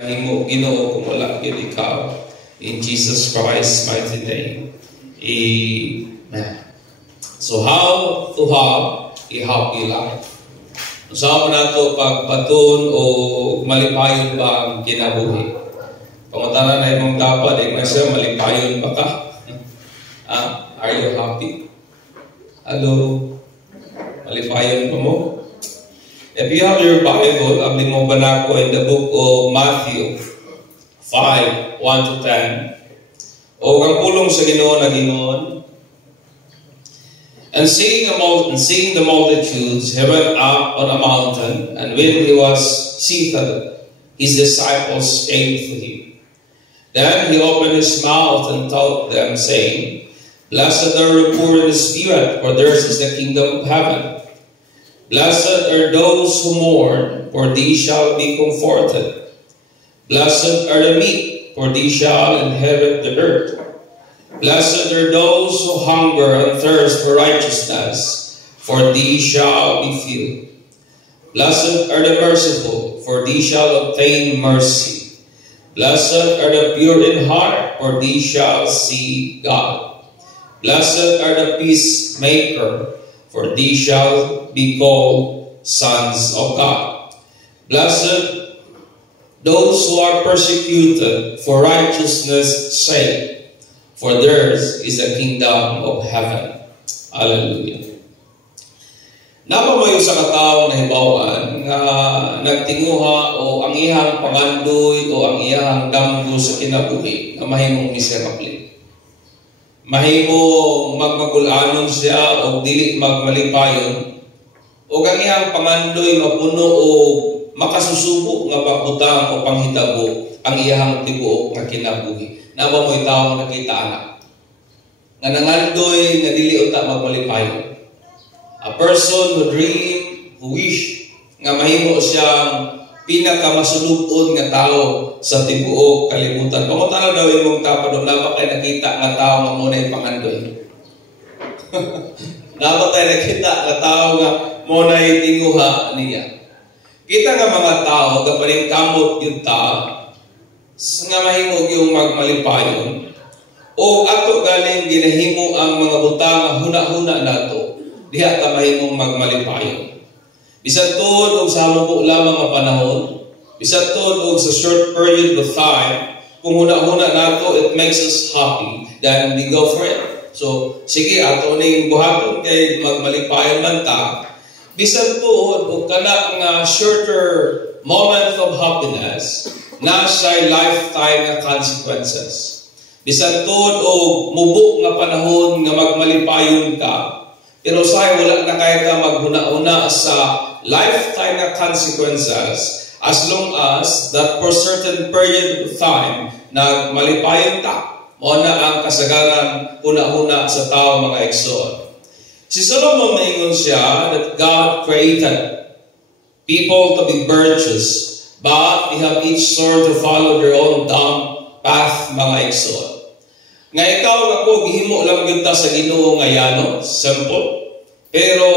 Himo Ginoo kung wala gyud ikaw. In Jesus Christ's mighty name. Amen. So how to have a happy life? Usapan nato pagbaton o malipayon ba ang kinabuhi? Pangutanan na imong dapat ay siya malipayon ba ka? Are you happy? Hello? Malipayon pa mo? If you have your Bible, abling mo ba na ko in the book of Matthew 5, 1 to 10. O ang pulong sa Ginoo na Ginoon. And seeing the multitudes, he went up on a mountain, and when he was seated, his disciples came to him. Then he opened his mouth and taught them, saying, Blessed are the poor in spirit, for theirs is the kingdom of heaven. Blessed are those who mourn, for they shall be comforted. Blessed are the meek, for they shall inherit the earth. Blessed are those who hunger and thirst for righteousness, for they shall be filled. Blessed are the merciful, for they shall obtain mercy. Blessed are the pure in heart, for they shall see God. Blessed are the peacemaker, for they shall be called sons of God. Blessed those who are persecuted for righteousness' sake, for theirs is the kingdom of heaven. Hallelujah. Napamayo sa katao na hibawan nga nagtinguha o ang iyang pangandoy o ang iyang damgo sa kinabuhi nga mahimong miserable. Mahimong magmagulanon siya o dili magmalipayon o ang iyang pangandoy mapuno o makasusubo nga pagbutang o panghitabo ang iyang tibuok nga kinabuhi. Naba mo'y taong nakita anak nga nangandoy nga dili uta magmalipayon. A person who dream, who wish nga mahimo siyang pinakamasulubon nga tao sa tibuok kalibutan. Pangutana daw imong tapadong naba kay nakita nga tao nga muna yung pangandoy. Naba kay nakita nga tao nga muna yung tinguha niya. Kita nga mga tao kapaling kamot yung tao nga mahimog yung magmalipayon o ato galing ginahimo ang mga butang nga huna-huna nato diha ta mahimong magmalipayon. Bisan tuod og sa hamubo lamang nga panahon, bisan tuod og sa short period of time, kung huna-huna nato, it makes us happy, then we go for it. So, sige, ato ning buhaton kay magmalipayon man ta, bisan tuod og kana nga shorter moment of happiness, na siya'y lifetime nga consequences. Bisan tuod og mubok nga panahon nga magmalipayon ka, pero sa'y wala na kaya ka maghuna-una sa lifetime nga consequences as long as that for certain period of time na malipayon ka, o na ang kasagaran una-una sa tao mga igsoon. Si Solomon maingon siya that God created people to be virtuous, but they have each sort to follow their own dumb path, mga igsoon. Nga ikaw ako, gihimo lang kita sa Ginoo nga yano, simple. Pero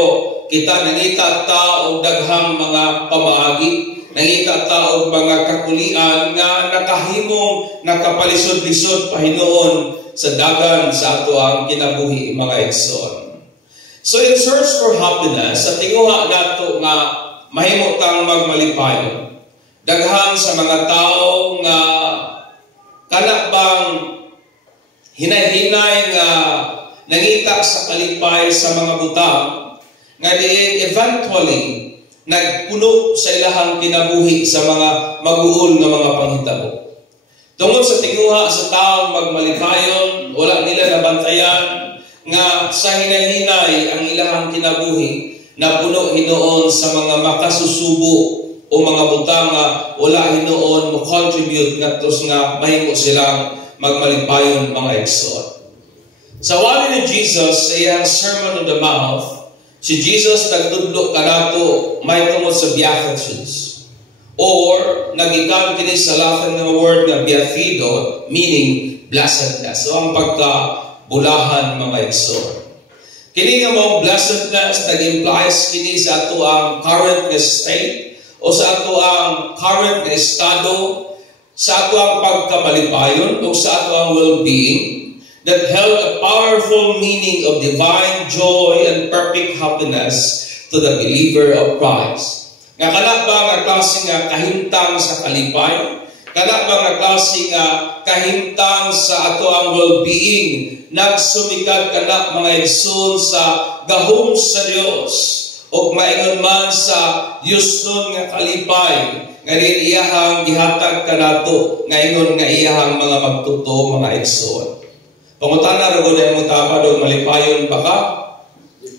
kita nangita ta og daghang mga pamaagi, nangita ta og mga kakulian nga nakahimong nakapalisod-lisod pahinuon sa dagan sa ato ang kinabuhi, mga igsoon. So in search for happiness, sa tinguha nato nga mahimo tang magmalipayon, daghan sa mga tao nga kanakbang hinay-hinay nga nangita sa kalipay sa mga butang nga diin eventually nagpuno sa ilahang kinabuhi sa mga mag-uol nga mga panghitabo. Tungod sa tinguha sa taong magmalipayon, wala nila nabantayan nga sa hinay-hinay ang ilahang kinabuhi na puno hinoon sa mga makasusubo o mga butang nga wala hinoon mo contribute ngadtos nga mahimo silang magmalipayon, mga igsoon. Sa wali ni Jesus sa iyang Sermon on the Mount, si Jesus nagtudlo kanato may tungod sa Beatitudes or nagikan kini sa Latin nga word nga beatido, meaning blessedness. So ang pagkabulahan, mga igsoon. Kini nga mong blessedness nag-implies kini sa ato ang current state o sa ato ang current na estado sa ato ang pagkamalipayon o sa ato ang well-being that held a powerful meaning of divine joy and perfect happiness to the believer of Christ. Nga kana ba nga klase nga kahimtang sa kalipay? Kana ba nga klase nga kahimtang sa ato ang well-being? Nagsumikad kana mga igsoon sa gahom sa Dios o maingon man sa yuston nga kalipay nga rin iyahang gihatag kanato ngayon nga iyahang mga magtuto mga igsoon. Pangutana ra gud imong tapad og malipayon ba ka?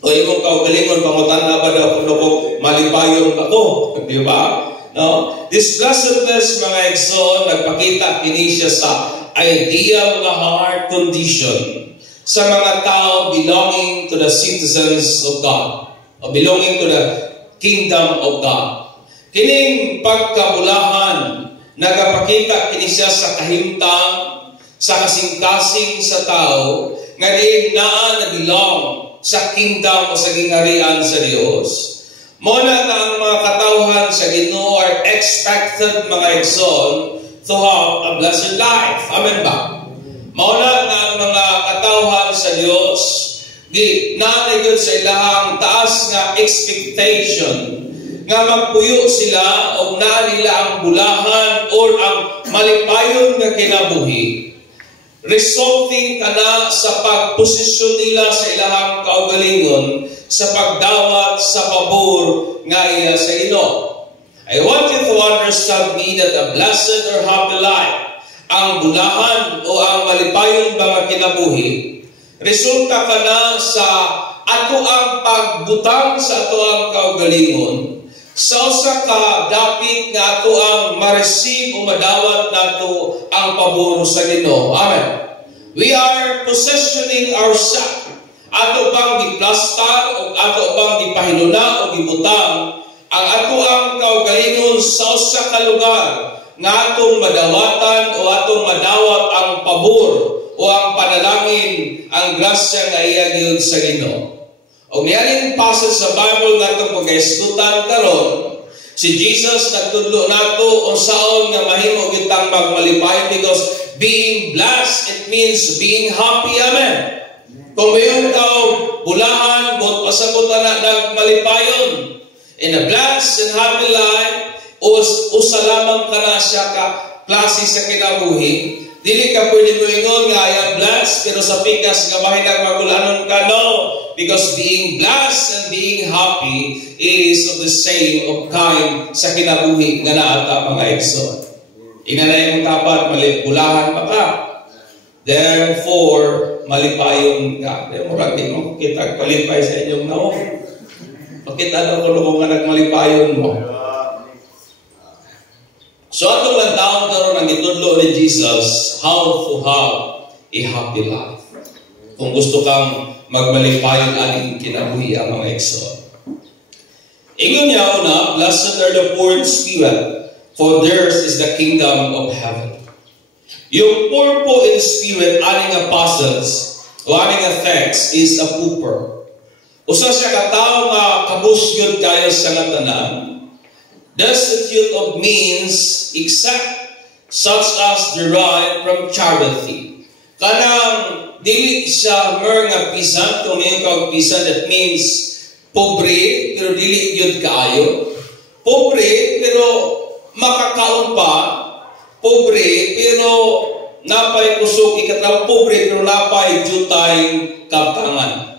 O imong kaugalingon pangutana ba daw kung malipayon ako, di ba? No? This blessedness mga igsoon nagpakita kini siya sa ideal nga heart condition sa mga tao belonging to the citizens of God o belonging to the kingdom of God. Kining pagkabulahan nagapakita kini siya sa kahimtang sa kasing-kasing sa tao nga diin naa na belong sa kingdom o sa gingharian sa Dios. Muna na ang mga katawhan sa Ginoo are expected mga igsoon to have a blessed life. Amen ba? Muna na ang mga katawhan sa Dios di nanayod sa ilahang taas nga expectation nga magpuyo sila o nila ang bulahan or ang malipayon nga kinabuhi, resulting kana sa pagposisyon nila sa ilahang kaugalingon sa pagdawat sa pabor nga iya sa Ginoo. I want you to understand me that a blessed or happy life, ang bulahan o ang malipayon ba nga kinabuhi, resulta kana sa ato ang pagbutang sa ato ang kaugalingon sa usa ka dapit nga ato ang ma-receive o madawat nato ang pabor sa Ginoo. Amen. We are positioning ourselves. Ato bang giplastar o ato bang gipahinuna o gibutang ang ato ang kaugalingon sa usa ka lugar nga atong madawatan o atong madawat ang pabor o ang panalangin ang grasya nga iya gyud sa Ginoo. O niyaning passage sa Bible nga itong pag-estutan karon, si Jesus nagtudlo nato unsaon nga mahimo kitang magmalipay because being blessed, it means being happy. Amen. Kung mayroon ka bulahan, buot pasabutan na nagmalipayon, in a blessed and happy life, usa lamang ka na siya ka klase sa kinabuhi, dili ka pwede mo ingon nga I am blessed, pero sa pikas nga bahay nagmagulanon ka, no. Because being blessed and being happy is of the same of kind sa kinabuhi nga naata mga igsoon. Inanay mong tapat, bulahan pa ka. Therefore, malipayon ka. Murag di mo kita palipay sa inyong naong. Makita na kung nga nagmalipayon mo. So atong lang taon karon ang gitudlo ni Jesus, how to have a happy life. Kung gusto kang magmalipayon aning kinabuhi ang mga igsoon. Ingon niya una, blessed are the poor in spirit, for theirs is the kingdom of heaven. Yung poor po in spirit, aning apostles, o aning text, is a pauper. Usa siya katao nga kabusyod kayo sa ngatanan, destitute of means, except such as derived from charity. Kanang dili siya nga pisan, kung yung kag pisan, that means pobre, pero dili yun kaayo. Pobre, pero makakaon pa. Pobre, pero napay kusog ikataw. Pobre, pero napay jutay kaptangan.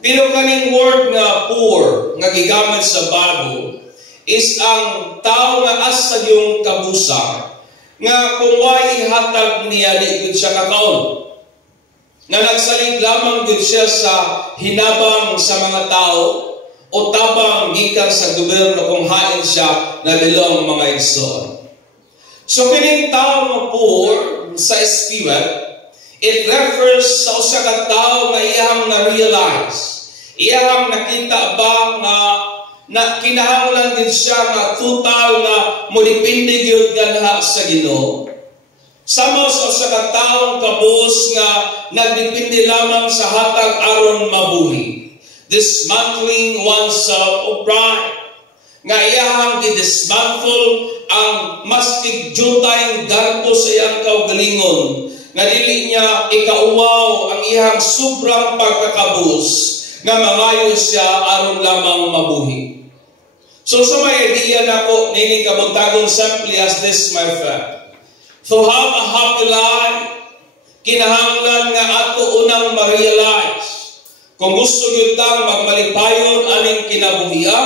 Pero kaning word nga poor, nga gigamit sa Bible, is ang tao nga asa yung kabusa, nga kung way ihatag niya, di gud siya kakaon. Na nagsalig lamang gud siya sa hinabang sa mga tao o tabang gikan sa gobyerno kung hain siya na bilong mga igsoon. So kining tao nga poor sa spirit, it refers sa usa ka tao nga iyang na-realize, iyang nakita ba nga na kinahanglan din siya nga total nga modepende gyud ganha sa Ginoo. Sama sa usa ka taong kabus nga nagdepende lamang sa hatag aron mabuhi, dismantling oneself of pride. nga iyahang gidismantle ang mas tigjutay garpo sa iyang kaugalingon, nga dili niya ikauwaw ang iyang sobrang pagkakabus, nga mangayo siya aron lamang mabuhi. So sa may idea nako nini kabuntagon simply as this, my friend. To have a happy life, kinahanglan nga ato unang ma-realize kung gusto gyud tang magmalipayon aning kinabuhiya,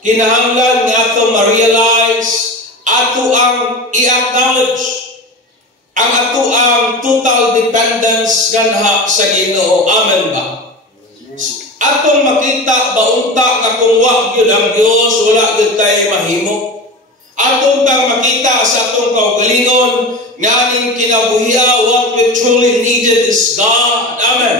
kinahanglan nga ato ma-realize ato ang i-acknowledge ang ato ang total dependence ganha sa Ginoo. Amen ba? Atong makita baunta nga kung wa gyud ang Dios, wala gyud tayo mahimo. Atong tang makita sa atong kaugalingon nga aning kinabuhiya, what we truly needed is God. Amen.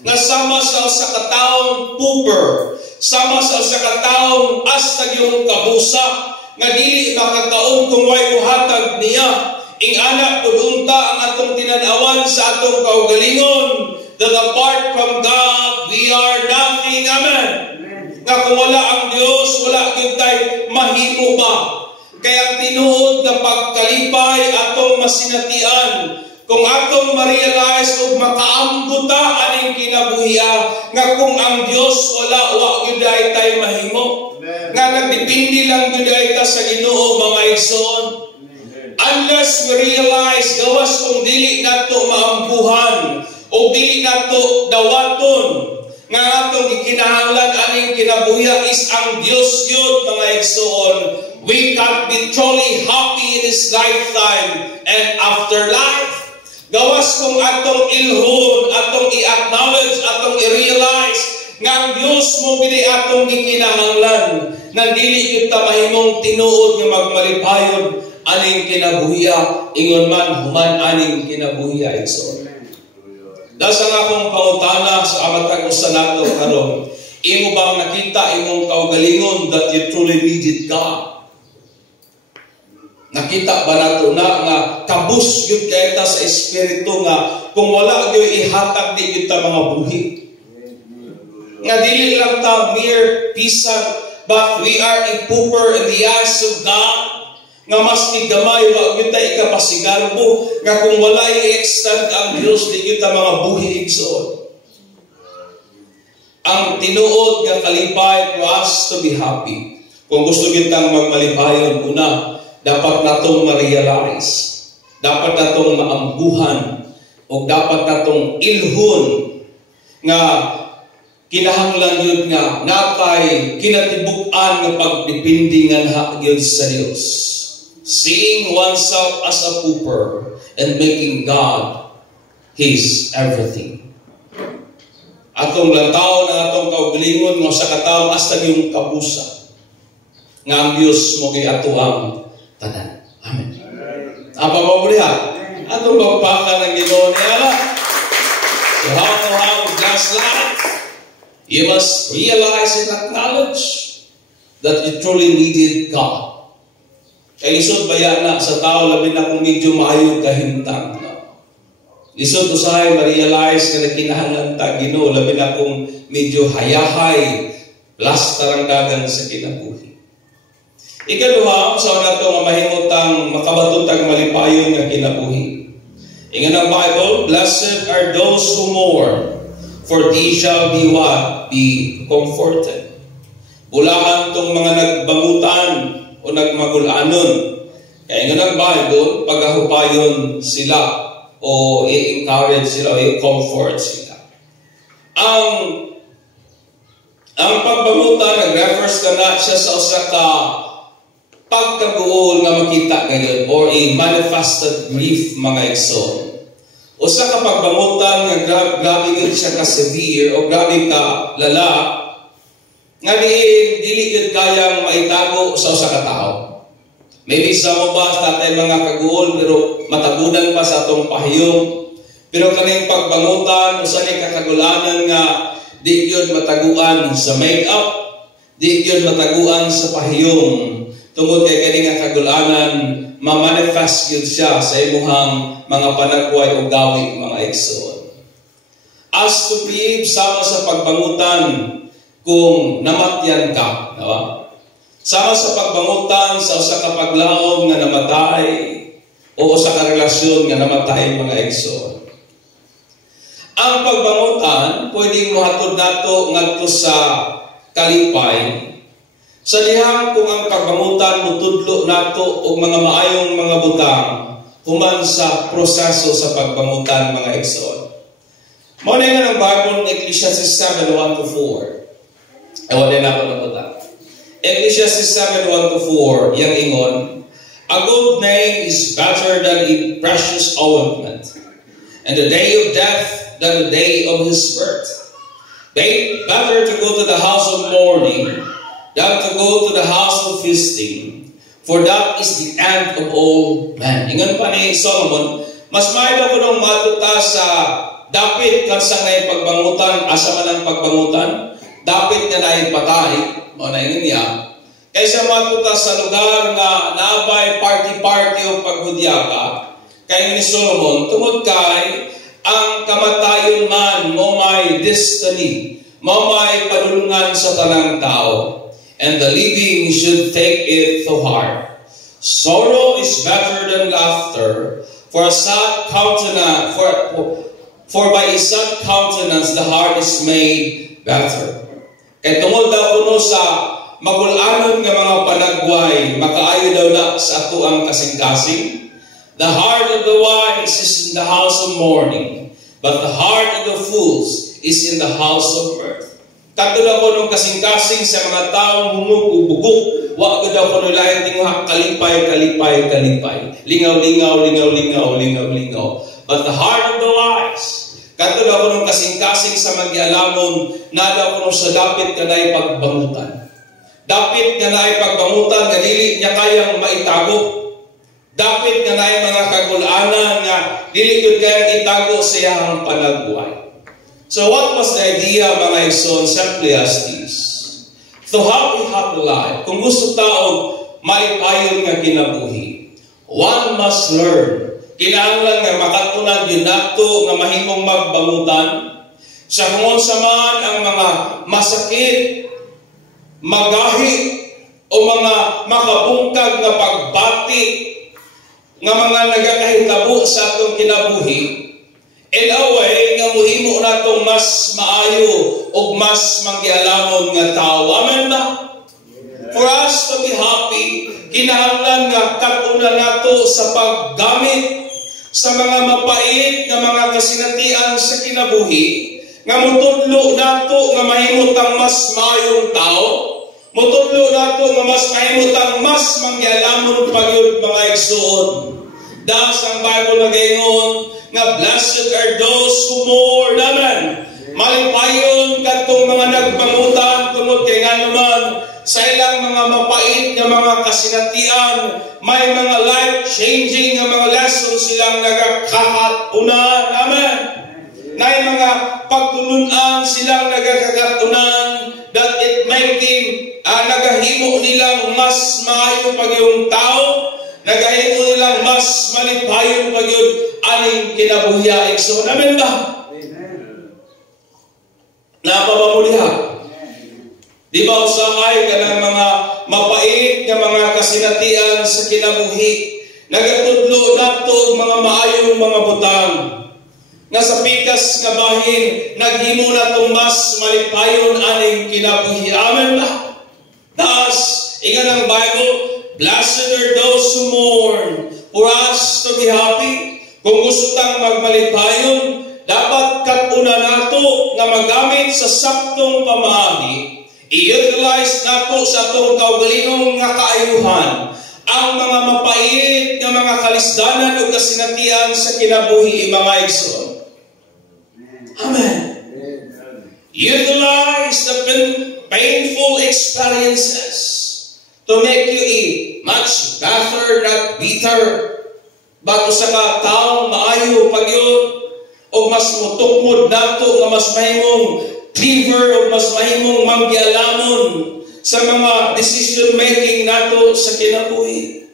Nga sama sa kataong pooper, sama sa kataong astag yung kabusa, nga dili makakaon kung way buhatag niya. Ing anak pudunta ang atong tinanawan sa atong kaugalingon, that apart from God, we are nothing. Amen. Nga kung wala ang Diyos, wala gyud tay mahimo ba? Kaya ang tinuod na pagkalipay atong masinatian, kung atong ma-realize o makaambuta aning kinabuhiya, nga kung ang Diyos wala, wa gyud tay mahimo. Nga nagdepende lang gyud ta sa Ginoo, mga igsoon. Unless we realize gawas kung dili nato maambuhan o dili nato dawaton nga atong gikinahanglan aning kinabuhiya is ang Dios gyud, mga igsoon, we can't be truly happy in this lifetime and afterlife. Gawas kung atong ilhon, atong i-acknowledge, atong i-realize nga ang Dios mo bili atong gikinahanglan, na dili gyud ta mahimong tinuod nga magmalipayon aning kinabuhiya, ingon man human aning kinabuhiya, igsoon. Dasang akong pangutana sa amatag usa nato karon, imo bang nakita imong kaugalingon that you truly needed God? Nakita ba nato na nga kabus gyud kay ta sa espiritu nga kung wala gyud ihatag di gyud ta mga buhi? Nga dili lang ta mere pisan, but we are a pooper in the eyes of God. Nga mas gamay wa gyud ta ikapasigarbo nga kung wala i-extend ang Dios di gyud ta mga buhi, igsoon. Ang tinuod nga kalipay for us to be happy. Kung gusto gyud tang magmalipayon, una dapat natong ma-realize, dapat natong maambuhan, o dapat natong ilhon nga kinahanglan yun nga natay kinatibuk-an nga pagdepende nga gyud sa Dios. Seeing oneself as a pauper and making God His everything. Atong lantaw na atong kaugalingon nga sa katawo hasta yung kabusa nga ang Dios mo kay ato ang tanan. Amen. Apa mabulihan? Atong magpaka ng Ginoo niya. So how to have a blessed life? You must realize and acknowledge that you truly needed God. Kaya lisod baya na sa tao, labi na kung medyo maayong kahintang. Lisod usahay, ma-realize na kinahanglan ta Ginoo, labi na kung medyo hayahay, lastarang dagan sa kinabuhi. Ikaduha, sa una ito nga mahimutang makabatutang malipayon nga kinabuhi. Ingon ang Bible, blessed are those who mourn, for they shall be what? Be comforted. Bulahan tong mga nagbangutan o nagmagulanon. Kaya nga ng Bible, paghahupayon sila o i-encourage sila o i-comfort sila. Ang pagbangutan, nag-refers ka na siya sa usa ka pagkaguol nga makita ngayon or a manifested grief, mga igsoon. Usa ka pagbangutan nga grabe gid siya ka severe o grabe ka lala nga dili gid kayang maitago sa usa ka tao. Maybe sa mo ba tatay mga kaguol pero matagudan pa sa atong pahiyom. Pero kaning pagbangutan usa ni kakagulanan nga di gyud mataguan sa make-up, di gyud mataguan sa pahiyom. Tungod kay kani nga kagulanan ma-manifest gyud siya sa imuhang mga panagway o gawi, mga igsoon. As to grieve, sama sa pagbangutan kung namatyan ka, diba? sama sa pagbangutan sa usa ka paglaom nga namatay o usa ka relasyon nga namatay mga igsoon. Ang pagbangutan pwedeng mohatod nato ngadto sa kalipay sa dihang kung ang pagbangutan motudlo nato og mga maayong mga butang human sa proseso sa pagbangutan mga igsoon. Mao na nga ang Bible ng Ecclesiastes 7:1-4. Ay wala na ako nabutang. Ecclesiastes 7:1-4, yang ingon, a good name is better than a precious ointment, and the day of death than the day of his birth. Better to go to the house of mourning than to go to the house of feasting, for that is the end of all men. Ingon pa ni Solomon, mas may daw ko nung matuta sa dapit kansa na pagbangutan, asa man ang pagbangutan, dapit na na patay, o na yun niya, kaysa matuta sa lugar nga naabay party-party o paghudyaka, kay ni Solomon, tungod kay, ang kamatayon man, mo may destiny, mo may padulungan sa tanang tao, and the living should take it to heart. Sorrow is better than laughter, for a sad countenance, for by a sad countenance the heart is made better. Kaya tungod daw kuno sa magulanon nga mga panagway, makaayo daw na sa ato ang kasing-kasing. The heart of the wise is in the house of mourning, but the heart of the fools is in the house of mirth. Kato daw kuno kasing-kasing sa mga taong humugubugok, wa ko daw kuno lain tinguha kalipay. Lingaw. But the heart of the wise, kato daw kuno kasing-kasing sa magyalamon, na daw kuno sa dapit kanay pagbangutan. Dapit kanay pagbangutan nga dili niya kayang maitago. Dapit kanay mga kagulanan nga dili gud kayang itago sa iyang panagbuhay. So what was the idea mga igsoon? Simply as this. So how we have life? Kung gusto taog maipayon nga kinabuhi, one must learn. Kinahanglan nga makatunan yun nato nga mahimong magbangutan sa kung sa man ang mga masakit, magahi o mga makabungkag nga pagbati nga mga nagakahitabo sa atong kinabuhi. In a way nga muhimo natong mas maayo o mas manggialamon nga tao. Amen ba? For us to be happy, kinahanglan nga katunan nato sa paggamit sa mga mapait nga mga kasinatian sa kinabuhi, nga mutudlo nato nga mahimutang mas maayong tao, mutudlo nato nga mas mahimutang mas mangyalamon pagyud mga igsoon. Das ang Bible nagaingon nga blessed are those who mourn. Amen. Malipayon kadtong mga nagbangutan tungod kay nga naman sa ilang mga mapait nga mga kasinatian, may mga life-changing nga mga lessons silang nagakahatunan. Amen. May mga pagtulunan silang nagakagatunan that it make them nagahimo nilang mas maayo pagyong tao, nagahimo nilang mas malipayon pagyong aning kinabuhiya. So, amen ba? Napapamuliha. Di ba usahay ka ng mga mapait nga mga kasinatian sa kinabuhi, nagatudlo nato mga maayong mga butang, nga sa pikas nga bahin, naghimo na itong mas malipayon aning kinabuhi. Amen ba? Thus, ingan ang Bible, blessed are those who mourn, for us to be happy. Kung gusto tang magmalipayon, dapat katuna nato nga magamit sa saktong pamaagi, i-utilize nato sa itong kaugalingong nga kaayuhan ang mga mapait nga mga kalisdanan o kasinatian sa kinabuhi mga igsoon. Amen. Utilize the painful experiences to make you a much better, not bitter, but usa ka taong maayo pagyon o mas mutungkod nato nga mas mahimong clever o mas mahimong manggialamon sa mga decision making nato sa kinabuhi.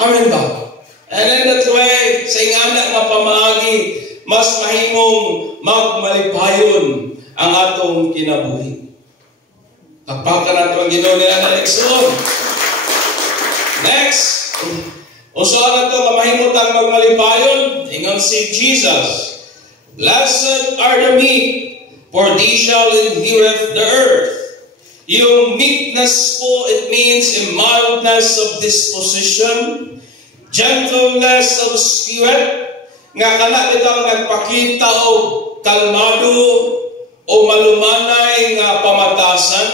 Amen ba? And in that way, sa ingana nga pamaagi, mas mahimong magmalipayon ang atong kinabuhi. Pakpakan nato ang Ginoo ni Ana Nixon. Next, usahan nato nga mahimutang magmalipayon, ingon si Jesus. Blessed are the meek, for they shall inherit the earth. Yung meekness po, it means a mildness of disposition, gentleness of spirit, nga kana bitaw nagpakita og kalmado o malumanay nga pamatasan,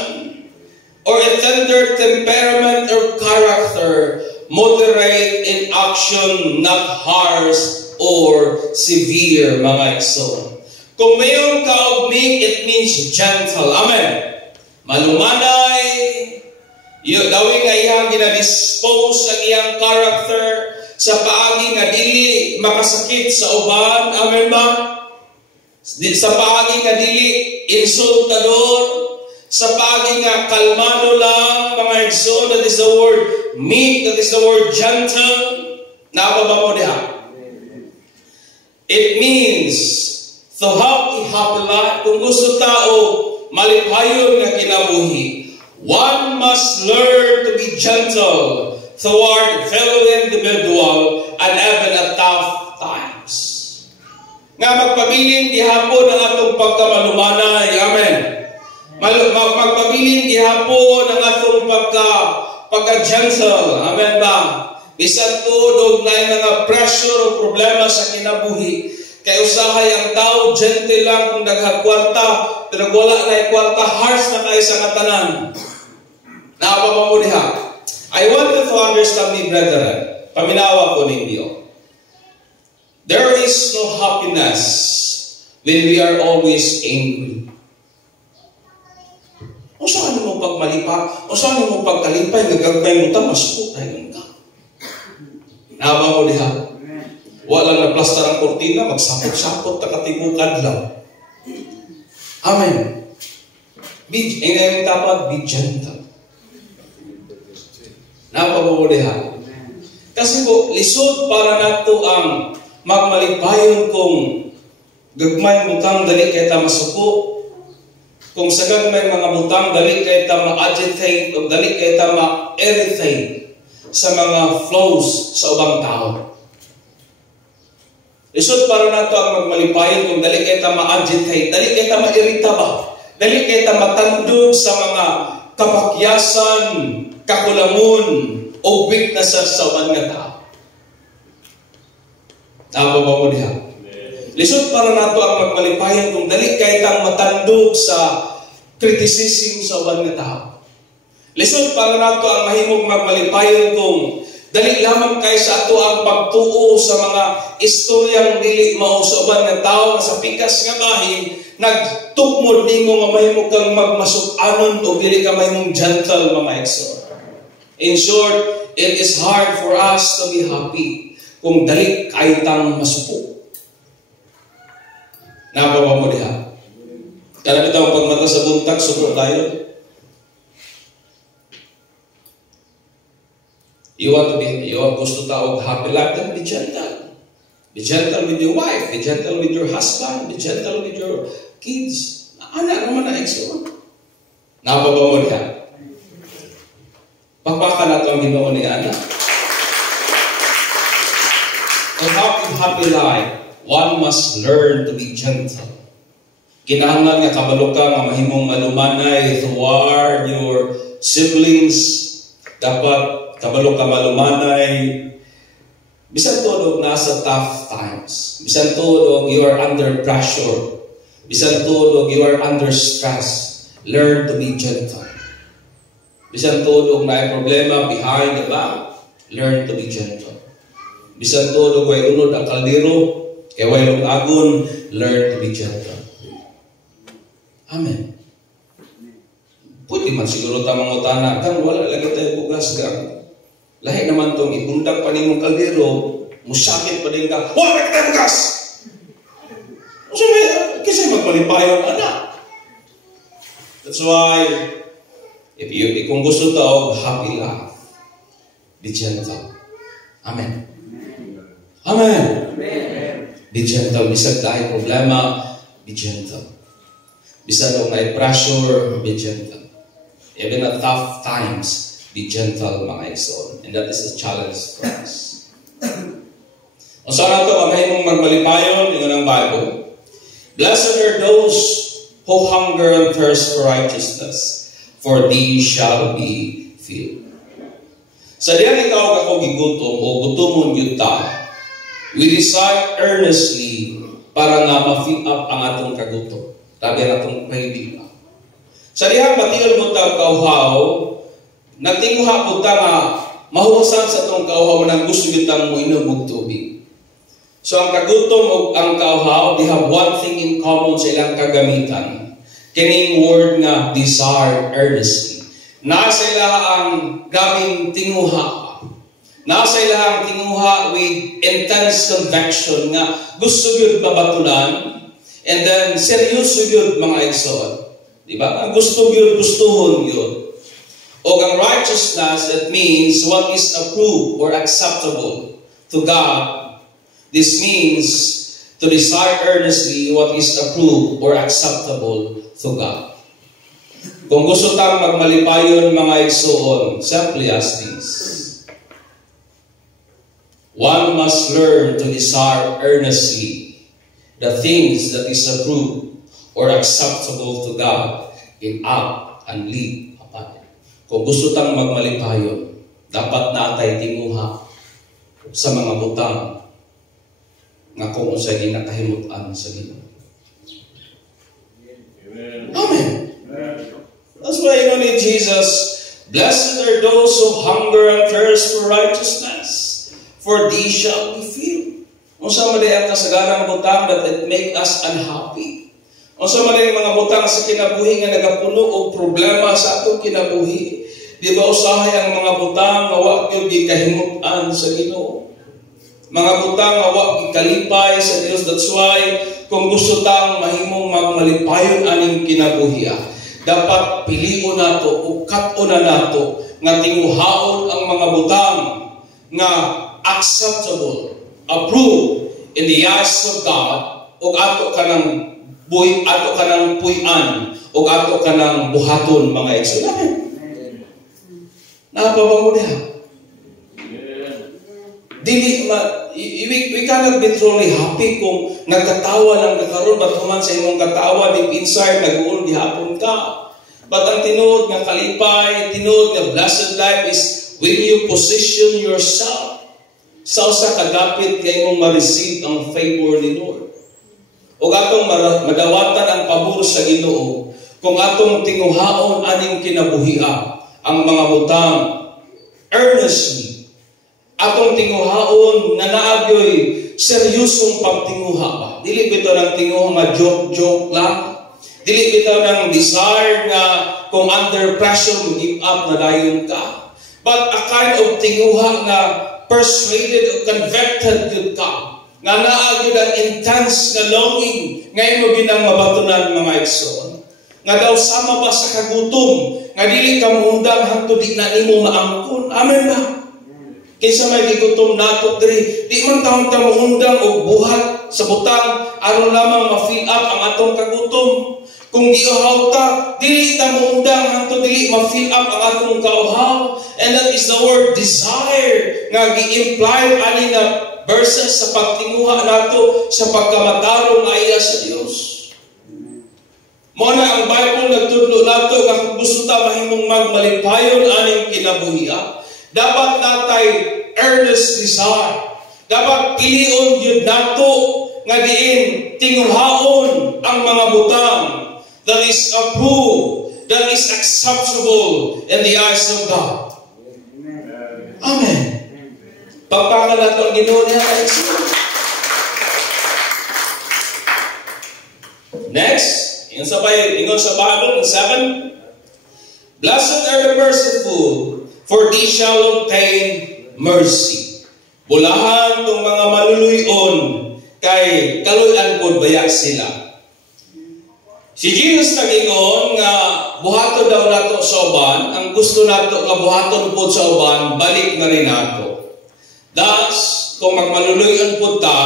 or a tender temperament or character, moderate in action, not harsh or severe, mga igsoon. Kung mayroong kaugmig, it means gentle. Amen. Malumanay, dawing nga iyang ginadispose ang iyang character sa paagi nga dili makasakit sa uban. Amen ba? Sa paagi nga dili insultador, sa paagi nga kalmado lang, mga igsoon. That is the word meek, that is the word gentle. Naababa mo diha? It means to have a happy life. Kung gusto tao malipayon nga kinabuhi, one must learn to be gentle toward fellow individual and even at tough times. Nga magpabilin gihapon ang atong pagkamalumanay. Amen. Magpabilin gihapon ang atong pagka-gentle. Amen ba? Bisan tuod na mga pressure o problema sa kinabuhi, kay usahay ang tao gentle lang kung naghagkwarta, pero wala na ikwarta, harsh na kayo sa katanan. Naababa mo diha. I want you to understand me, brethren. Paminawa ko ninyo. There is no happiness when we are always angry. O saan mo pagmalipa? O saan mo pagkalipay? Nagagpay mo ta, mas putay ka. Naababa mo diha. Wala na plaster ang kortina, magsapot-sapot, takatibukad lang. Amen. Ngayon dapat, be gentle. Napababulihan. Kasi po, lisod para nato ang magmalipayon kung gagmay butang dali kay ta masuko, kung sa gagmay mga butang dali kay ta ma-agitate o dali kay ta ma-irritate sa mga flows sa ubang tao. Lisod para nato ang magmalipayon kung dali kay ta ma-agitate, dali kay ta ma-irita ba, dali kay ta matandog sa mga kapakyasan, kakulamon, o weaknesses sa ubang nga tao. Nababa mo diha. Lisod para nato ang magmalipayon kung dali kay ta matandog sa criticism sa ubang nga tao. Lisod para nato ang mahimong magmalipayon kung dali lamang kay sa ato ang pagtuo sa mga istoryang dili mao sa ubang nga tao nga sa pikas nga bahin nagtukmod nimo nga mahimo kang magmasuk-anon o dili ka mahimong gentle, mga igsoon. In short, it is hard for us to be happy kung dali kay tang masuko. Nabawa mo diha. Kaya bitaw pagmata sa buntag suko tayo. You gusto tao happy life, then be gentle. Be gentle with your wife, be gentle with your husband, be gentle with your kids. Anak naman na igsoon. Nabawa mo diha. Pagpaka nato ang Ginoo ni Ana. To have a happy life, one must learn to be gentle. Kinahanglan nga kabalo ka nga mahimong malumanay toward your siblings. Dapat kabalo ka malumanay. Bisan todo nasa tough times. Bisan todo you are under pressure. Bisan todo you are under stress. Learn to be gentle. Bisan todo na ay problema behind the back, learn to be gentle. Bisan todo kay unod ang kaldero, kay waylong agon, learn to be gentle. Amen. Pwede man siguro tamang utana, kan wala lagi tayo bugas gang. Lahi naman tong ibundak pa nimong kaldero, musakit pa din ka, wala ka tayo bugas! Kasi magpalipayon, anak. That's why, kung gusto tao, happy life, be gentle. Amen. Amen. Be gentle. Bisag dahil problema, be gentle. Bisag kung may pressure, be gentle. Even at tough times, be gentle, mga igsoon. And that is a challenge for us. O saan nato, amay mong magmalipayon, yung ng Bible. Blessed are those who hunger and thirst for righteousness, for these shall be filled. Sa diyan ikaw ako gigutom o gutomon yun ta, we decide earnestly para nga ma-fill up ang atong kagutom. Tabi atong craving. Sa diyan batiyon mo ta kauhaw, natinguha po ta nga mahuwasan sa itong kauhaw na gusto kitang mo inom og tubig. So ang kagutom o ang kauhaw, they have one thing in common sa ilang kagamitan. Kining word nga desire earnestly. Nasa ilaha ang gaming tinguha. Nasa ilaha ang tinguha with intense conviction nga gusto yun babatulan, and then seryoso yun mga igsoon. Diba? Ang gusto yun, gustuhon yun. O ang righteousness, that means what is approved or acceptable to God. This means to desire earnestly what is approved or acceptable to God. Kung gusto tang magmalipayon mga igsoon, simply as this. One must learn to desire earnestly the things that is approved or acceptable to God in act and live upon it. Kung gusto tang magmalipayon, dapat natay tinguha sa mga butang nga kung unsay ginakahimutan sa Ginoo. Amen. That's why you need Jesus. Blessed are those who hunger and thirst for righteousness, for these shall be filled. Unsa man ang kasagarang butang that it make us unhappy? Unsa man ang mga butang sa kinabuhi nga nagapuno og problema sa atong kinabuhi? Di ba usahay ang mga butang nga wa gyud gikahimutan sa Ginoo? Mga butang nga wa gikalipay sa Dios. That's why kung gusto tang mahimong magmalipayon aning kinabuhi, dapat pilion nato o kat-on na nato nga tinguhaon ang mga butang nga acceptable, approved in the eyes of God, o ato kanang ato kanang puy-an, o ato kanang buhaton mga igsoon. Napabango niya. We cannot be truly happy kung nagkatawa lang nakaroon, but human sa imong katawa, deep inside, nag-uul gihapon ka. But ang tinuod nga kalipay, tinuod nga blessed life is when you position yourself sa kadapit kay mong ma-receive ang favor ni Lord. O atong madawatan ang pabor sa Ginoo, kung atong tinguhaon aning kinabuhia ang mga butang earnestly, atong tinguhaon na naagyoy seryosong pagtinguha ba? Dili bitaw ng tinguha nga joke-joke lang. Dili bitaw ng desire nga kung under pressure mo give up na dayon ka. But a kind of tinguha nga persuaded or convicted yun ka. Nga naagyoy ang intense nga longing ngayon mo ginang mabatunan mga igsoon. Nga daw sama ba sa kagutom nga dili ka muundang hangtod di na nimo maangkon. Amen ba? Kinsa may gigutom nato diri, di man taon ta muundang og buhat sa butang aron lamang ma-fill up ang atong kagutom. Kung giuhaw ta, dili ta muundang hangtod dili ma-fill up ang atong kauhaw. And that is the word desire nga gi-imply ani nga verses sa pagtinguha nato sa pagkamatarong iya sa Dios. Mo na ang Bible nagtudlo nato nga kung gusto ta mahimong magmalipayon aning kinabuhi, dapat natay earnest desire. Dapat pilion yun nato nga diin tinguhaon ang mga butang that is approved, that is acceptable in the eyes of God. Amen. Pagpangal nato ang Ginoo niya. Next, ingon sa Bible, 7. Blessed are the merciful, for they shall obtain mercy. Bulahan tong mga maluluyon, kay kaluyan pod baya sila. Si Jesus nag-ingon nga buhaton daw nato sa uban, ang gusto nato nga buhaton pod sa uban, balik na rin nato. Thus, kung magmaluluyon pod ta,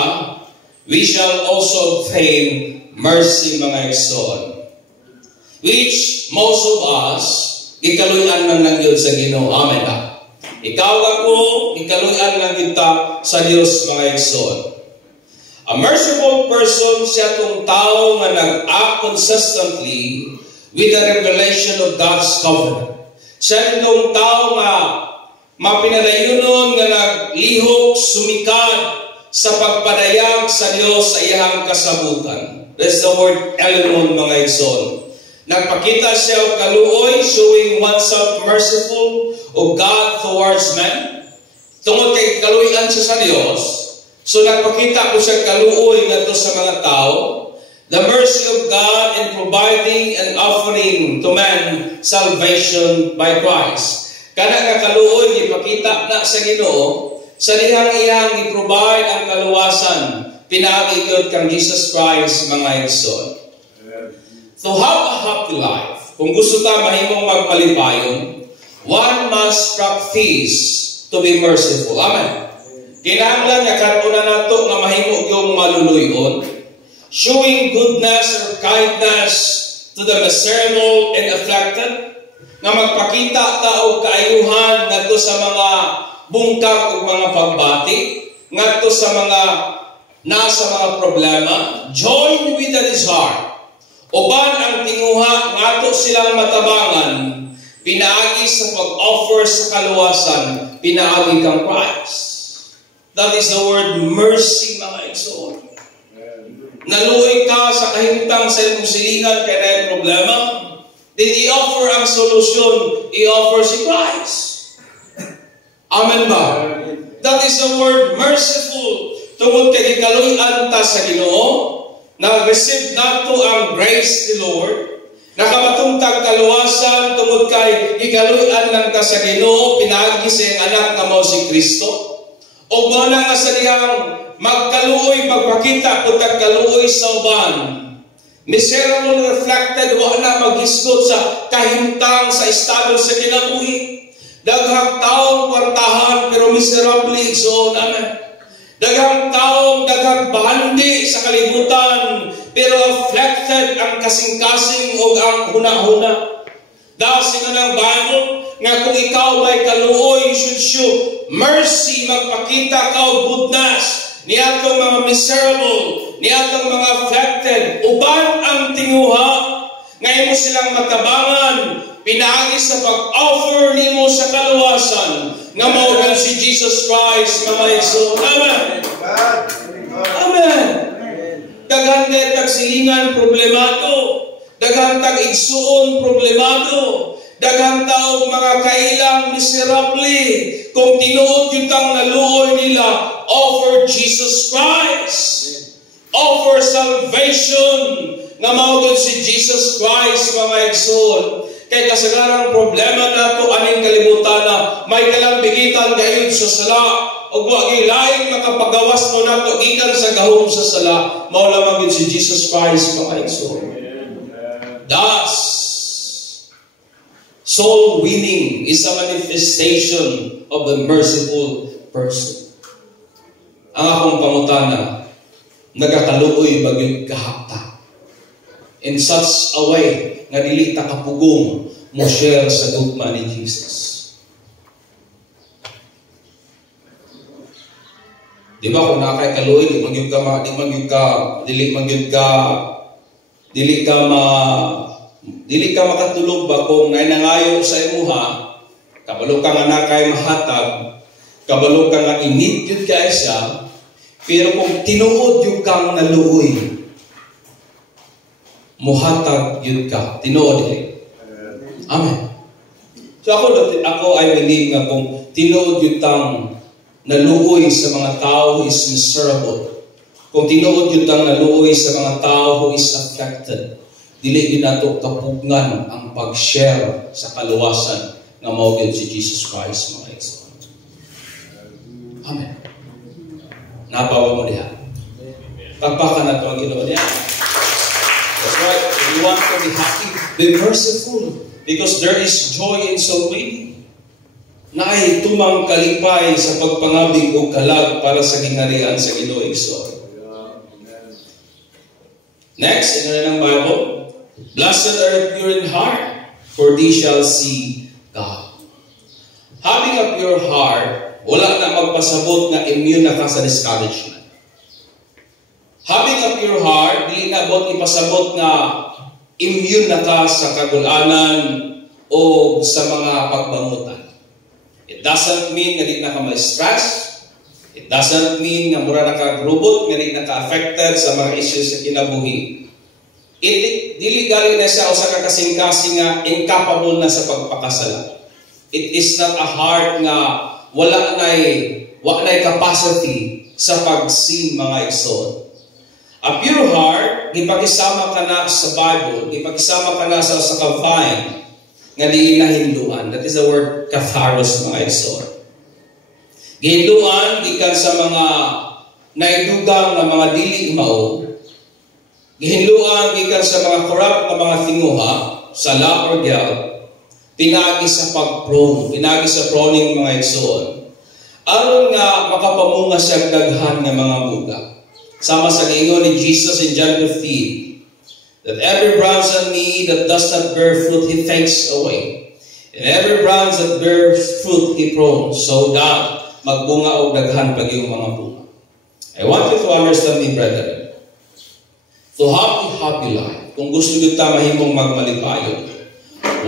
we shall also obtain mercy mga igsoon. Which most of us gikaluyan man lang yun sa Ginoo. Amen ka? Ikaw ako, gikaluyan lang kita sa Dios mga igsoon. A merciful person siya tong tao nga nag-act consistently with the revelation of God's covenant. Siya itong tao nga mapinadayunon nga naglihok, sumikad sa pagpadayag sa Dios sa iyang kasabutan. That's the word elenon mga igsoon. Nagpakita siya og kaluoy, showing oneself merciful of God towards men. Tungod kay kaluoyan siya sa Dios, so nagpakita ko siya kaluoy ngadto sa mga tao, the mercy of God in providing and offering to man salvation by Christ. Kana nga kaluoy ipakita na sa Ginoo sa dihang i-provide ang kaluwasan pinaagi kang Jesus Christ mga igsoon. To have a happy life, kung gusto ta mahimong magpalipayon, one must practice to be merciful. Amen. Kinahanglan nga kanuna nato nga mahimo yung maluluyon, showing goodness or kindness to the miserable and afflicted, nga magpakita ta og kaayuhan ngadto sa mga bungkag ug mga pagbati, ngadto sa mga nasa mga problema, join with the desire. Uban ang tinguha ngadto silang matabangan, pinaagi sa pag-offer sa kaluwasan, pinaagi kang Christ. That is the word mercy, mga igsoon. Naluoy ka sa kahimtang sa iyong silingan kaya na yung problema, then i-offer ang solusyon, i-offer si Christ. Amen ba? That is the word merciful. Tungod kay ikaluyan ta sa Ginoo, na-receive nato ang grace ni Lord, nakamatungtag kaluwasan tungod kay ikaluyan lang ta sa Ginoo, pinaagi sa iyang anak na mo si Kristo. O mo na nga sa diyang magkaluoy, magpakita kung tagkaluoy sa uban. Miserable reflected, wala na maghisgot sa kahintang sa estado sa kinabuhi. Daghang taong kwartahan, pero miserable igsoon. Amen. Daghang taong daghang bahandi sa kalibutan, pero afflicted ang kasing-kasing o ang huna-huna. Dahil nga ng Bible, nga kung ikaw may kaluoy, you should show mercy, magpakita ka o goodness, niyatong mga miserable, niyatong mga afflicted, uban ang tinguha, ngayon mo silang matabangan, pinaagi sa pag-offer nimo sa kaluwasan, nga maugan si Jesus Christ, mga igsoon. Amen. Amen. Daghang tagsilingan problemado, daghang tag-igsuon problemado, daghang taong mga kailang miserable, kung tinuod yung tang naluoy nila, offer Jesus Christ. Offer salvation na maugod si Jesus Christ, mga igsoon. Kaya kasagarang problema na ito, aning kalibutan na may kalambigitan gayon sa sala, o wag ilaing makapagawas mo na ito, ikan sa gahom sa sala, maulamagin si Jesus Christ, mga igsoon. Thus, soul winning is a manifestation of the merciful person. Ang akong pangutana, nagakaluoy bagyong kahapta. In such a way, nga dili ta kapugong mo share sa gugma ni Jesus. Di ba kung nakay kaluoy, dili ka makatulog ba kung nainangayo sa imuha, kabalo ka nga nakay mahatag, kabalo ka nga init yun ka siya, pero kung tinuod yung kang naluoy, muhatag yun ka, tinuod yun. Amen. So ako I believe nga kung tinuod yung tang naluoy sa mga tao who is miserable, kung tinuod yung tang naluoy sa mga tao who is affected, dili yun nato kapugngan ang pag-share sa kaluwasan na maugid si Jesus Christ, mga igsoon. Amen. Napawa mo diha. Pagpaka na ito ang Ginoo niya. That's right. If you want to be happy, be merciful, because there is joy in soul winning. Naay tumang kalipay sa pagpangabig o kalag para sa gingharian sa Ginoo igsoon. Next, in ng Bible, blessed are the pure in heart, for they shall see God. Having a pure heart, wala na magpasabot na immune na ka sa discouragement. Having a pure heart, dili na bot ipasabot na immune na ka sa kagulanan o sa mga pagbangutan. It doesn't mean na di na ka ma-stress. It doesn't mean na mura na ka-robot, nga di na ka-affected sa mga issues sa kinabuhi. Dili gali na siya o sa kakasing-kasing nga incapable na sa pagpakasala. It is not a heart nga wala na'y capacity sa pag-see mga igsoon. A pure heart, gipakisama ka na sa Bible, gipakisama ka na sa kavine, nga di nahinduan. That is the word katharos mga igsoon. Gihinduan, gikan sa mga naidugang na mga dili mao. Gihinduan, gikan sa mga corrupt na mga tinguha, sala or gyal, pinagi sa pag-prone, pinagi sa proning mga igsoon. Aron nga makapamunga siya daghan ng mga buga. Sama sa giingon ni Jesus in John 15, that every branch on me that does not bear fruit, He takes away. And every branch that bears fruit, He prunes, so that magbunga o daghan pag yung mga bunga. I want you to understand me, brethren. To have a happy life, kung gusto nyo ta mahimong magmalipayon,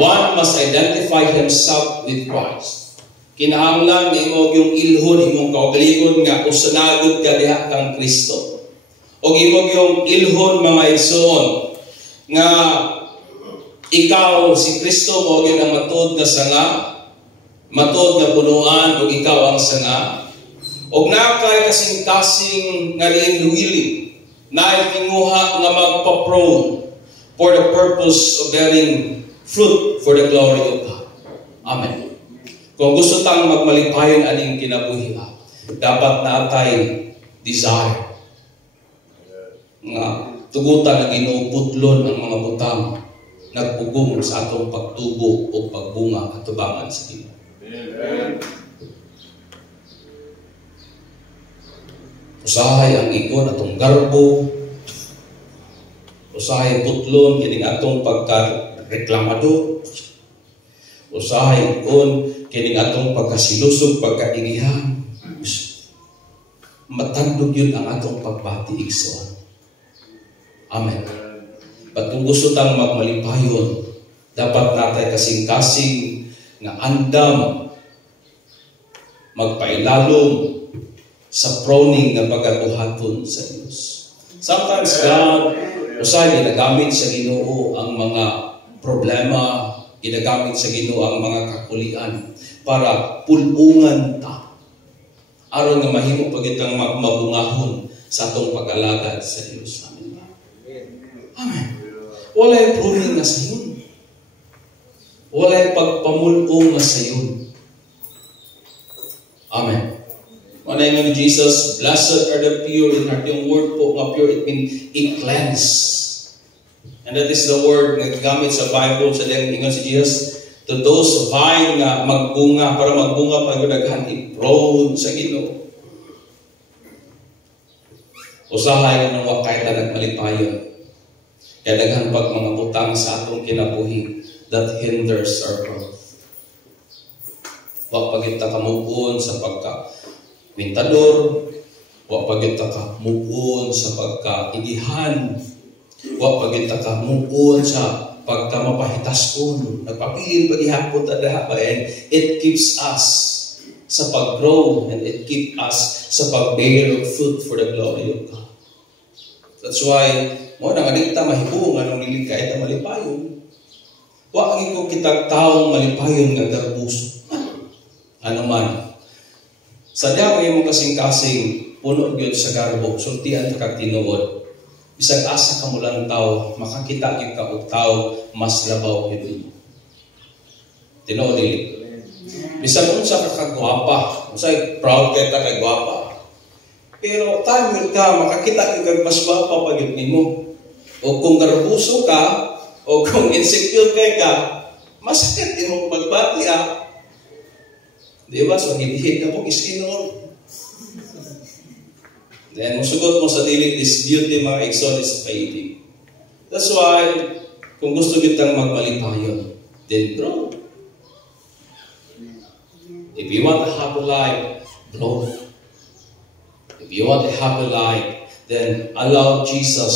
one must identify himself with Christ. Kinahanglan na imo yung ilhon, imong kaugalingon nga usanagod ka diha kang Kristo. O imo yung ilhon mga igsoon nga ikaw si Kristo mo gyud ang matod na sanga, matod na punuan o ikaw ang sanga. O nakay kasing-kasing nga liin-willing na itinguha nga magpa-prone for the purpose of bearing fruit for the glory of God. Amen. Kung gusto tang magmalipayon aning kinabuhi, dapat natay desire nga tugutan ang inuputlon ang mga butang nagpugong sa atong pagtubo o pagbunga at tubangan sa Ginoo. Amen. Usahay ang ikon atong garbo, usahay putlon kining atong pagka-reklamador, usahay ikon kining atong pagkasilusog, pagkainihan. Matandog yun ang atong pagbati igsoon. Amen. But kung gusto tang magmalipayon, dapat natay kasing-kasing na andam magpailalom sa proning na pagabuhaton sa Diyos. Sometimes God, usahay ginagamit sa Ginoo ang mga problema, ginagamit sa Ginoo ang mga kakulian para pulungan ta. Aron nga mahimo pagitang mabungahon sa atong pag-alagad sa Diyos. Amen. Walay pruning na sayon. Walay pagpamulong na sayon. Amen. Manay nga ni Jesus, blessed are the pure in heart. Yung word po nga pure, it means i-cleanse. And that is the word na gamit sa Bible sa ingon si Jesus. To those vine nga magbunga, para magbunga pagdaghan, i-prone sa Ginoo. Usahay ng wakay na nagmalipayon. Kaya daghan pag mga butang sa atong kinabuhi that hinders our growth. Wa pagita ka muon sa pagka-wintador, wa pagita ka muon sa pagka-igihan, wa pagita ka muon sa pagka-mapahitaskon. Nagpapilin pagihapon ta daha ba, and it keeps us sa pag-grow and it keeps us sa pag-bear of fruit for the glory of God. That's why mo nang adikta mahibong anong nilikay ta malipayon. Wa ang iko kitag taong malipayon nga garbuso. Ano man. Sadya mo imong kasing-kasing puno gyud sa garbo, sultian ta kag tinuod. Bisag asa ka mo lang tao, makakita gyud ka og tao mas labaw gyud. Tinuod dili. Bisag unsa ka kagwapa, unsay proud kay ta kay gwapa. Pero time ka, makakita ka mas gwapa pa yun nimo. O kung garbuso ka, o kung insecure ka, masakit imong magbati Di ba? So, hibihid na po iskinon. Then, musugot mo sa dili, this beauty, mga igsoon, is fading. That's why, kung gusto kitang magmalipayon, then grow. If you want a happy life, grow. If you want a happy life, then allow Jesus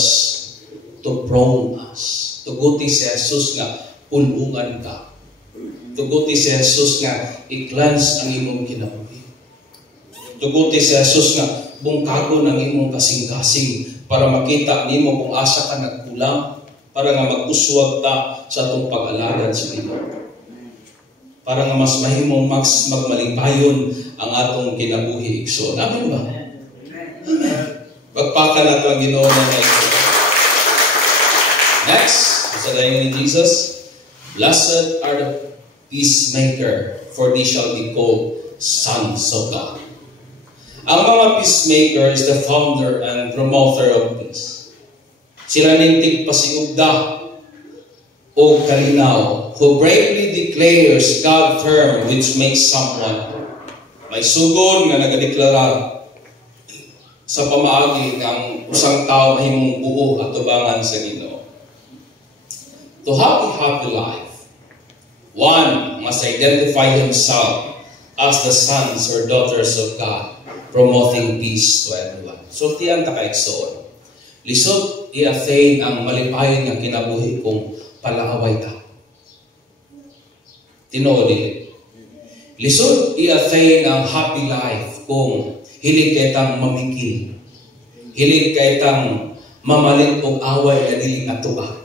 to prone us. Tuguti si Jesus nga, pulungan ka. Tuguti si Jesus nga, i-cleanse ang imong kinabuhi. Tuguti si Jesus nga, bungkago ng imong kasing-kasing para makita nimo kung asa ka nagkulang, para nga mag-uswag ta sa itong pag-alagan sa Ginoo. Para nga mas mahimong magmalipayon ang atong kinabuhi igsoon. Amen ba? Amen. Pagpaka na ito ang Ginoo ng igsoon. Next, sa dayon ni Jesus, blessed are the peacemaker, for they shall be called sons of God. Ang mga peacemaker is the founder and promoter of peace. Sila nintig pasiugda o kalinaw, who bravely declares God's term which makes someone may sugod nga nagadeklara sa pamaagi ng usang tao mahimong buo at tubangan sa Ginoo. To have a happy life, one must identify himself as the sons or daughters of God, promoting peace to everyone. So, tiyan ta kaigsoon. Lisod, i-attain ang malipayon ng kinabuhi kung palaaway ta. Tinuod din. Lisod, i-attain ang happy life kung hilig kaitang mamikil. Hilig kaitang mamalit o away na diling atuba.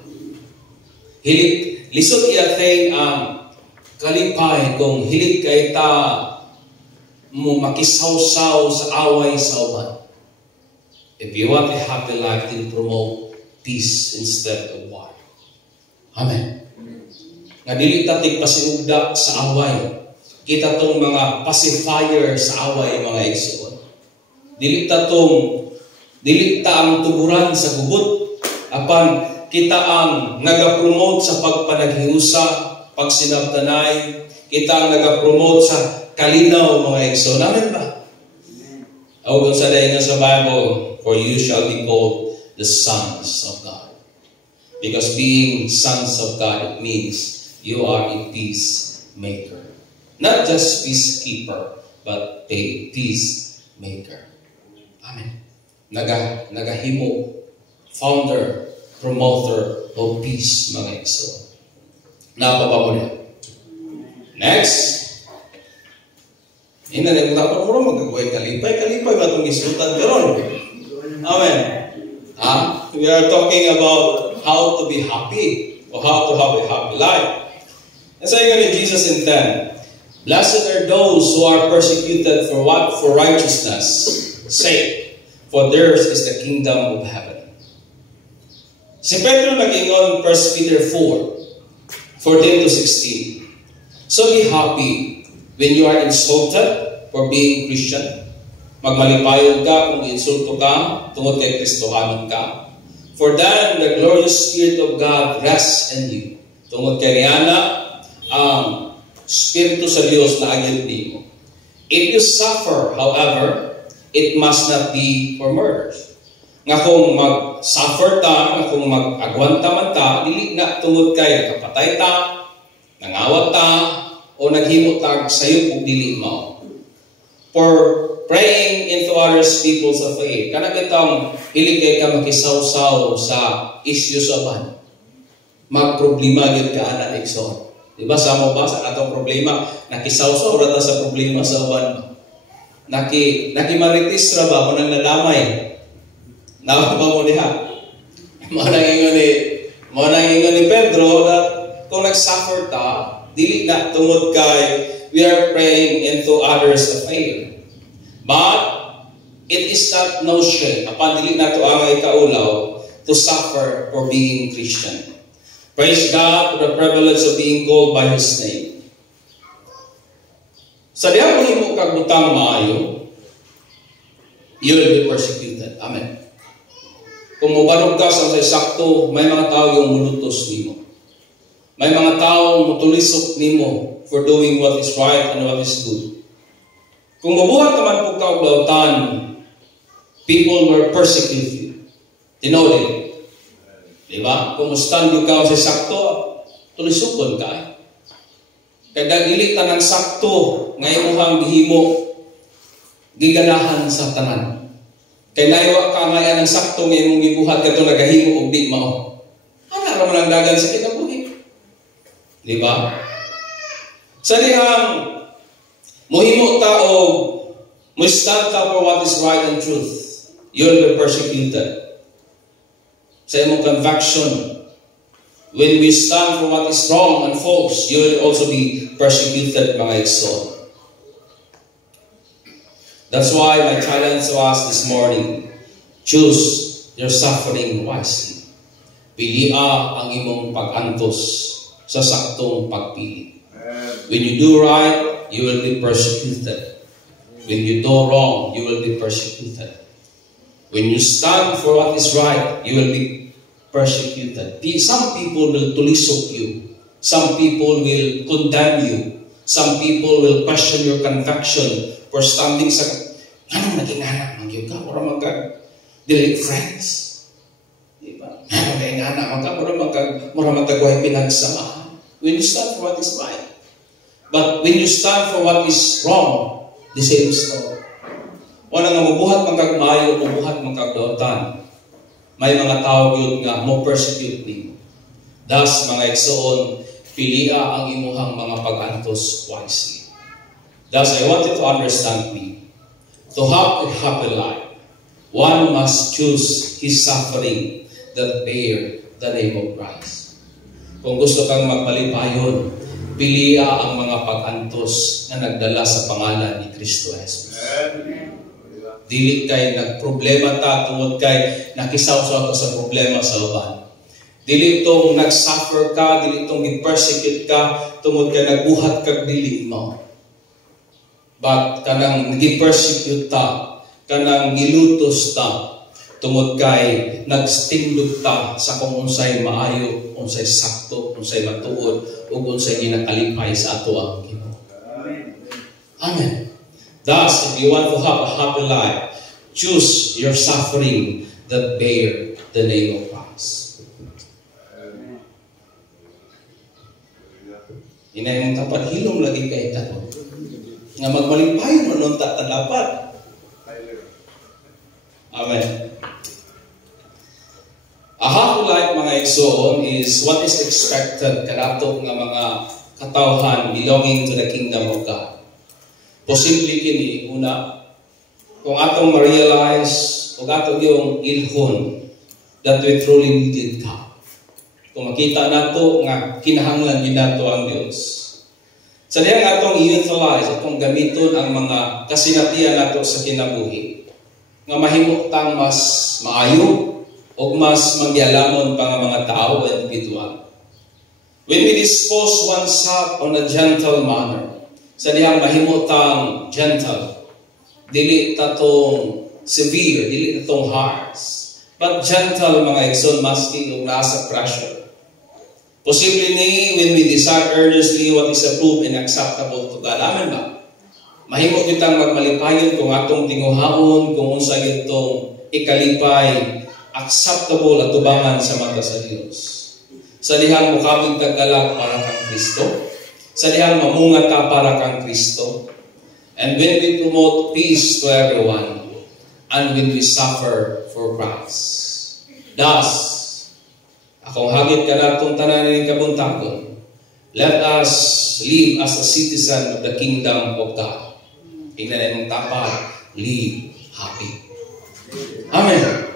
Lisod, i-attain ang kalipay kung hilig kaita mo makisawsaw sa away sa uban. If you want a happy life, then promote peace instead of war. Amen. Nga dili ta tigpasiugda sa away. Kita tong mga pacifier sa away, mga igsoon. Dili ta ang tuguran sa gubot. Apan kita ang nagapromote sa pagpanaghiusa, pagsinabtanay. Kita ang nagapromote sa kalinaw, mga igsoon. Amen ba? O kung sa dayon sa Bible, for you shall be called the sons of God. Because being sons of God, it means you are a peacemaker. Not just peacekeeper, but a peacemaker. Amen. Nagahimo, founder, promoter of peace, mga igsoon. Napapa mo na. Next. Ina na tapos mo magagawin kalipay ba itong isutan karon? Amen. We are talking about how to be happy or how to have a happy life. And so ni Jesus in 10, blessed are those who are persecuted for what? For righteousness' sake, for theirs is the kingdom of heaven. Si Pedro nag-ingon 1 Peter 4:14-16. So be happy when you are insulted for being Christian. Magmalipayon ka kung insulto ka, tungod kay Kristohanon ka. For then the glorious Spirit of God rests in you. Tungod kay Rihanna, ang Espiritu sa Diyos na agad mo. If you suffer, however, it must not be for murders. Nga kung mag-suffer ta, nga kung mag-agwanta man ta, dili na tungod kay nakapatay ta, nangawat ta, o naghimot ta sayo kung dili mo. For praying into others people's faith. Kanang itong hilig kay ka makisawsaw sa issues sa ban. Magproblema yun ka anak ikso. Diba sa mo ba sa atong problema, nakisawsaw rata sa problema sa ban. Nakimaritis ra ba mo nang nadamay. Nawa ba mo diha? Mo nang ingon ni Pedro na kung nagsuffer ta, dili na tungod kay we are praying into others' affair. But it is not no shame. Apan dili nato ang ikaulaw to suffer for being Christian. Praise God for the privilege of being called by His name. Sa diha mo himo kag butang maayo, you will be persecuted. Amen. Kung mubalog ka sa sakto, may mga tao yung mulutos nimo. May mga tao mutulisok nimo for doing what is right and what is good. Kung mabuhat naman po ka og lautan, people will persecute you. Tinawid. Diba? Kung stand ka sa sakto, tulisukon ka. Kaya dili tanang sakto nga imuhang gihimo giganahan sa tanan. Kay laywa ka nga ng sakto nga imong gibuhat kadto nagahimo og di mao. Ana ra man ang dagan sa kinabuhi. Di ba? Sa dihang mohimo ta og mo stand up for what is right and truth, you'll be persecuted. Sa imong conviction, when we stand for what is wrong and false, you will also be persecuted, mga igsoon. That's why my challenge to us this morning, choose your suffering wisely. Pilia ang imong pag-antos sa saktong pagpili. When you do right, you will be persecuted. When you do wrong, you will be persecuted. When you stand for what is right, you will be persecuted. Some people will tulisok you. Some people will condemn you. Some people will question your conviction for standing sa anong naging anak ng Diyo ka? Mura mag-delete friends. Diba? Anong naging anak ka? Mura magkagway pinagsamahan. When you stand for what is right. But when you stand for what is wrong, the same story. Wala nga mabuhat magkagmayo, mabuhat magkagdautan. May mga tao yun nga mo persecute ni. Thus, mga igsoon, pilia ang imuhang mga pag-antos wisely. Thus, I want you to understand me. To have a happy life, one must choose his suffering that bear the name of Christ. Kung gusto kang magmalipayon, pilia ang mga pag-antos na nagdala sa pangalan ni Kristo Jesus. Dili kay nagproblema ta tungod kay nakisawsaw ka sa problema sa uban. Dili itong nagsuffer ka, dili itong gi-persecute ka tungod kay nagbuhat kag dili mo. But kanang gi-persecute ta, kanang gilutos ta tungod kay nagstindog ta sa kung unsay maayo, unsay sakto, unsay matuod, ug unsay ginakalipay sa ato ang Ginoo. Amen. Thus, if you want to have a happy life, choose your suffering that bear the name of Christ. Inay mong tapat, hilom lagi kay tato. Nga magmalimpay mo nung tatalapat. Amen. A happy life, mga igsoon, is what is expected kanato nga mga katawhan belonging to the kingdom of God. Posible kini, una, kung atong ma-realize, kung atong yung ilhon, that we truly needed God. Kung makita nato nga kinahanglan din nato ang Diyos. Sa diyang atong i-utilize, atong gamiton ang mga kasinatian nato sa kinabuhi, nga mahimutang mas maayo o mas magyalamon pa nga mga tao o individual. When we dispose oneself on a gentle manner, sa diyang mahimutang gentle, dili tatong severe, dili tatong harsh, but gentle, mga igsoon, masking kung nasa pressure. Posible ni when we desire earnestly what is approved and acceptable to God. Amen ba? Mahimo kitang magmalipayon kung atong tinguhaon, kung unsa itong ikalipay, acceptable at tubangan sa mata sa Dios. Sa dihang mukhabig taggalak para kang Kristo. Sa dihang mamunga ka para kang Kristo. And when we promote peace to everyone, and when we suffer for Christ. Thus, akong hagit ka na itong tanan ng kabuntagon, let us live as a citizen of the kingdom of God. Tingnan mong tapat, live happy. Amen.